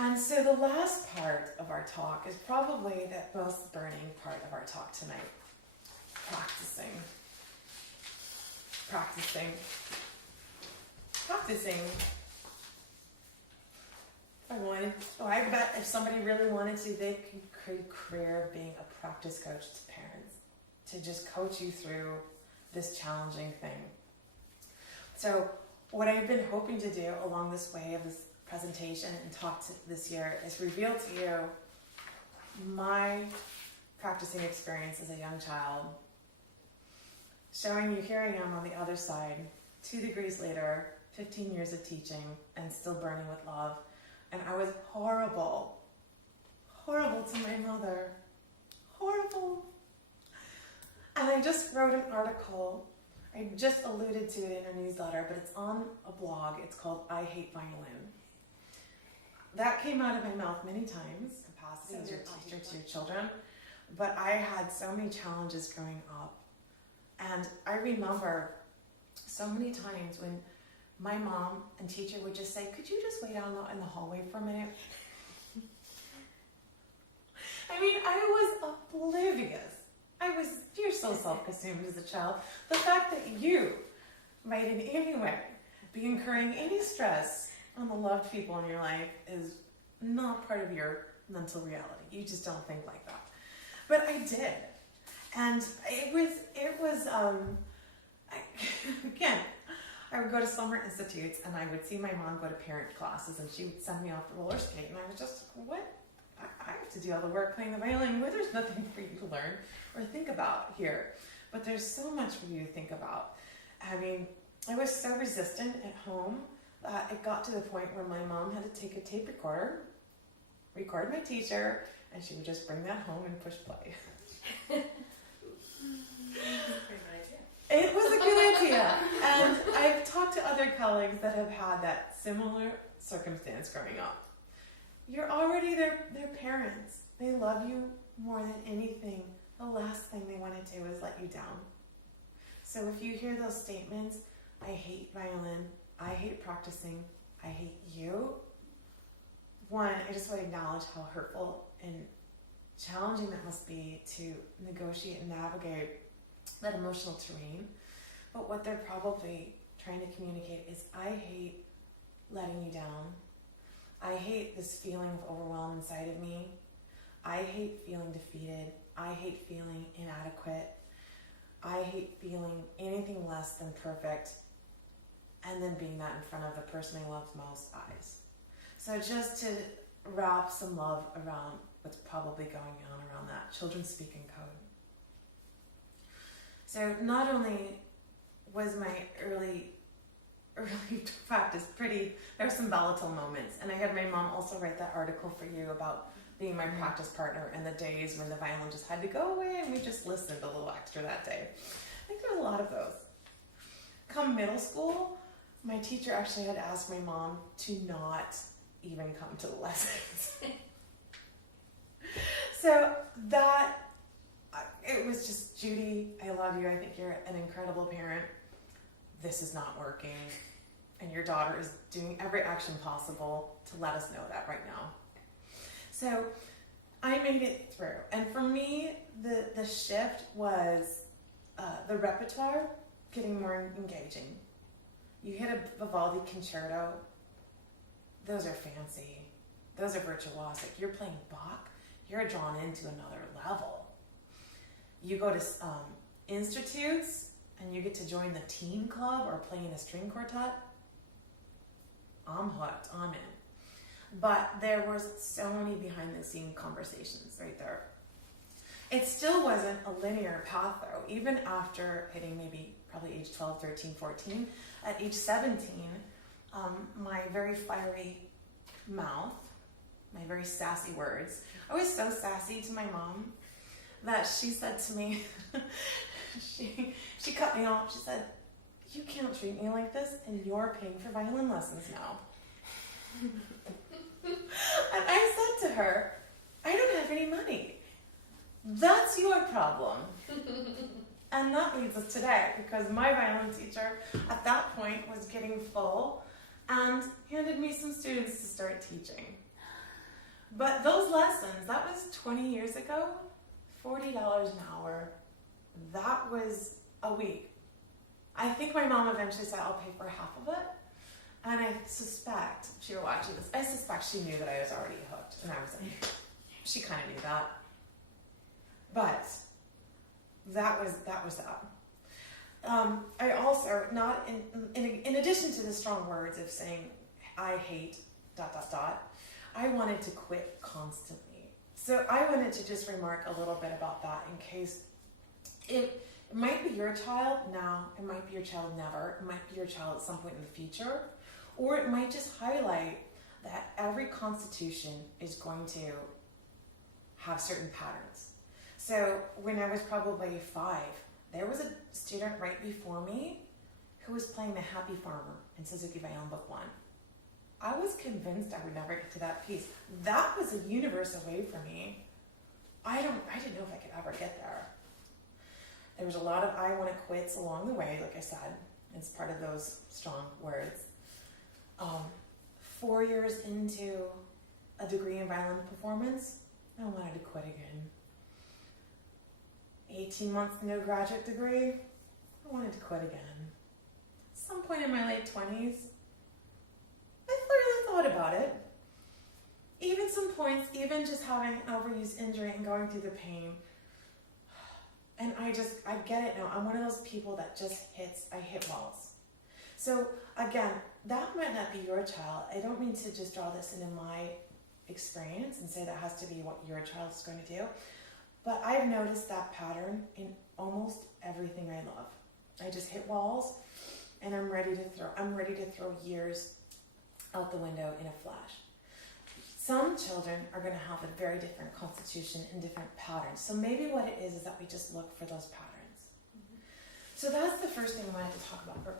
And so the last part of our talk is probably the most burning part of our talk tonight. Practicing. I bet if somebody really wanted to, they could create a career of being a practice coach to parents, to just coach you through this challenging thing. So what I've been hoping to do along this way of this presentation and talk this year is reveal to you my practicing experience as a young child, showing you here I am on the other side, 2 degrees later, 15 years of teaching, and still burning with love. And I was horrible to my mother, horrible. And I just wrote an article, I just alluded to it in a newsletter, but it's on a blog, it's called I Hate Violin. That came out of my mouth many times, capacity as your teacher to your children, but I had so many challenges growing up. And I remember so many times when my mom and teacher would just say, could you just wait out in the hallway for a minute? I mean, I was oblivious. You're so self-consumed as a child. The fact that you might in any way be incurring any stress on the loved people in your life is not part of your mental reality. You just don't think like that. But I did. And again, I would go to summer institutes and I would see my mom go to parent classes and she would send me off to roller skate and I was just, what? I have to do all the work playing the violin. Well, there's nothing for you to learn or think about here. But there's so much for you to think about. I mean, I was so resistant at home that it got to the point where my mom had to take a tape recorder, record my teacher, and she would just bring that home and push play. It was a good idea. And I've talked to other colleagues that have had that similar circumstance growing up. You're already their parents. They love you more than anything. The last thing they want to do is let you down. So if you hear those statements, I hate violin, I hate practicing, I hate you. One, I just want to acknowledge how hurtful and challenging that must be to negotiate and navigate that emotional terrain. But what they're probably trying to communicate is, I hate letting you down. I hate this feeling of overwhelm inside of me. I hate feeling defeated. I hate feeling inadequate. I hate feeling anything less than perfect, and then being that in front of the person I love most eyes. So just to wrap some love around what's probably going on around that children's speaking code. So not only was my early practice pretty, there were some volatile moments, and I had my mom also write that article for you about being my practice partner in the days when the violin just had to go away and we just listened a little extra that day. I think there was a lot of those. Come middle school, my teacher actually had asked my mom to not even come to the lessons. So that, it was just, Judy, I love you. I think you're an incredible parent. This is not working. And your daughter is doing every action possible to let us know that right now. So I made it through. And for me, the shift was the repertoire getting more engaging. You hit a Vivaldi concerto. Those are fancy. Those are virtuosic. You're playing Bach. You're drawn into another level. You go to institutes and you get to join the teen club or play in a string quartet. I'm hooked. I'm in. But there was so many behind-the-scene conversations right there. It still wasn't a linear path, though. Even after hitting probably age 12, 13, 14, at age 17, my very fiery mouth, my very sassy words, I was so sassy to my mom that she said to me, she cut me off. She said, "You can't treat me like this, and you're paying for violin lessons now." And I said to her, "I don't have any money. That's your problem." And that leads us today, because my violin teacher at that point was getting full and handed me some students to start teaching. But those lessons, that was 20 years ago, $40 an hour. That was a week. I think my mom eventually said, I'll pay for half of it. And I suspect, if she were watching this, I suspect she knew that I was already hooked. And I was like, she kind of knew that. But that was that. I also, not in addition to the strong words of saying, I hate ... I wanted to quit constantly. So I wanted to just remark a little bit about that in case it might be your child now, it might be your child never, it might be your child at some point in the future, or it might just highlight that every constitution is going to have certain patterns. So when I was probably 5, there was a student right before me who was playing The Happy Farmer in Suzuki Violin Book 1. I was convinced I would never get to that piece. That was a universe away from me. I didn't know if I could ever get there. There was a lot of I want to quits along the way, like I said. It's part of those strong words. 4 years into a degree in violin performance, I wanted to quit again. 18 months into a graduate degree, I wanted to quit again. At some point in my late 20s, I really thought about it. Even some points, even just having an overuse injury and going through the pain. And I get it now. I'm one of those people that just hit walls. So again, that might not be your child. I don't mean to just draw this into my experience and say that has to be what your child is going to do. But I've noticed that pattern in almost everything I love. I just hit walls and I'm ready to throw years out the window in a flash. Some children are going to have a very different constitution and different patterns. So maybe what it is that we just look for those patterns. Mm-hmm. So that's the first thing I wanted to talk about for